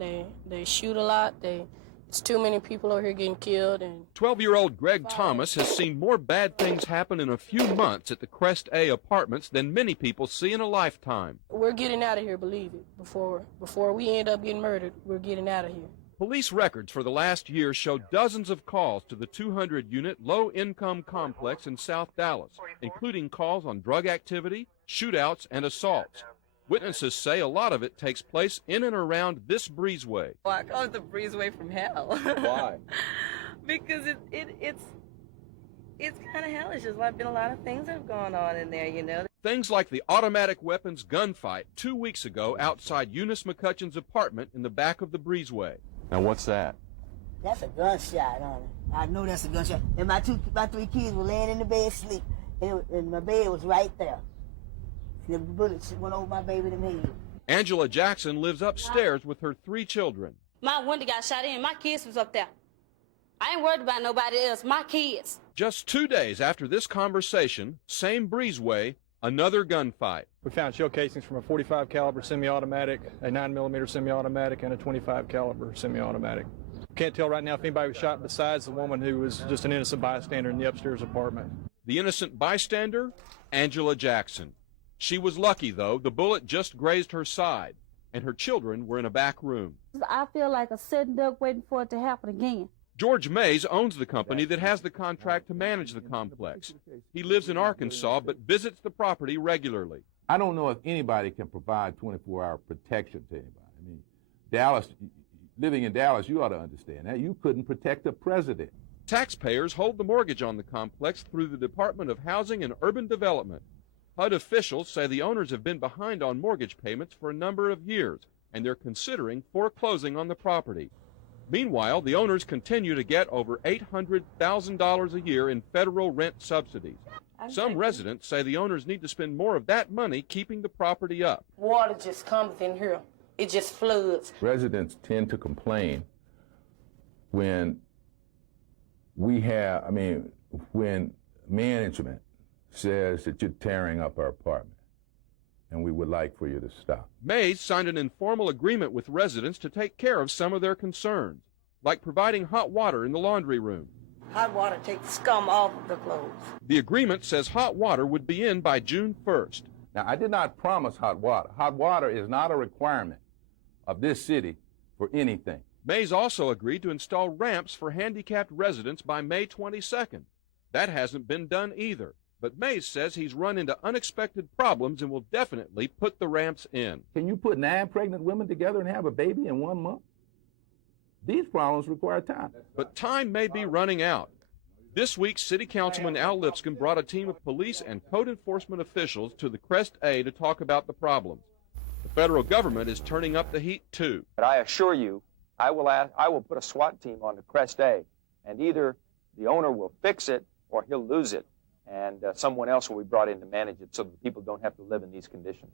They shoot a lot. It's too many people over here getting killed. And 12-year-old Greg Thomas has seen more bad things happen in a few months at the Crest A apartments than many people see in a lifetime. We're getting out of here, believe it. Before we end up getting murdered, we're getting out of here. Police records for the last year show dozens of calls to the 200-unit low-income complex in South Dallas, including calls on drug activity, shootouts, and assaults. Witnesses say a lot of it takes place in and around this breezeway. Well, I call it the breezeway from hell. Why? Because it's kind of hellish. There's been a lot of things that have gone on in there, you know. Things like the automatic weapons gunfight 2 weeks ago outside Eunice McCutcheon's apartment in the back of the breezeway. Now, what's that? That's a gunshot on it. I know that's a gunshot. And my three kids were laying in the bed asleep, and my bed was right there. The bullet went over my baby in the head. Angela Jackson lives upstairs with her 3 children. My window got shot in. My kids was up there. I ain't worried about nobody else. My kids. Just 2 days after this conversation, same breezeway, another gunfight. We found shell casings from a .45 caliber semi-automatic, a 9mm semi-automatic, and a .25 caliber semi-automatic. Can't tell right now if anybody was shot besides the woman who was just an innocent bystander in the upstairs apartment. The innocent bystander, Angela Jackson. She was lucky, though. The bullet just grazed her side, and her children were in a back room. I feel like a sitting duck waiting for it to happen again. George Mays owns the company that has the contract to manage the complex. He lives in Arkansas, but visits the property regularly. I don't know if anybody can provide 24-hour protection to anybody. I mean, Dallas, living in Dallas, you ought to understand that. You couldn't protect the president. Taxpayers hold the mortgage on the complex through the Department of Housing and Urban Development. HUD officials say the owners have been behind on mortgage payments for a number of years, and they're considering foreclosing on the property. Meanwhile, the owners continue to get over $800,000 a year in federal rent subsidies. Some residents say the owners need to spend more of that money keeping the property up. Water just comes in here. It just floods. Residents tend to complain when when management says that you're tearing up our apartment, and we would like for you to stop. Mays signed an informal agreement with residents to take care of some of their concerns, like providing hot water in the laundry room. Hot water takes the scum off of the clothes. The agreement says hot water would be in by June 1st. Now, I did not promise hot water. Hot water is not a requirement of this city for anything. Mays also agreed to install ramps for handicapped residents by May 22nd. That hasn't been done either. But Mays says he's run into unexpected problems and will definitely put the ramps in. Can you put 9 pregnant women together and have a baby in 1 month? These problems require time. But time may be running out. This week, City Councilman Al Lipscomb brought a team of police and code enforcement officials to the Crest A to talk about the problems. The federal government is turning up the heat, too. But I assure you, I will put a SWAT team on the Crest A, and either the owner will fix it or he'll lose it, and someone else will be brought in to manage it so that people don't have to live in these conditions.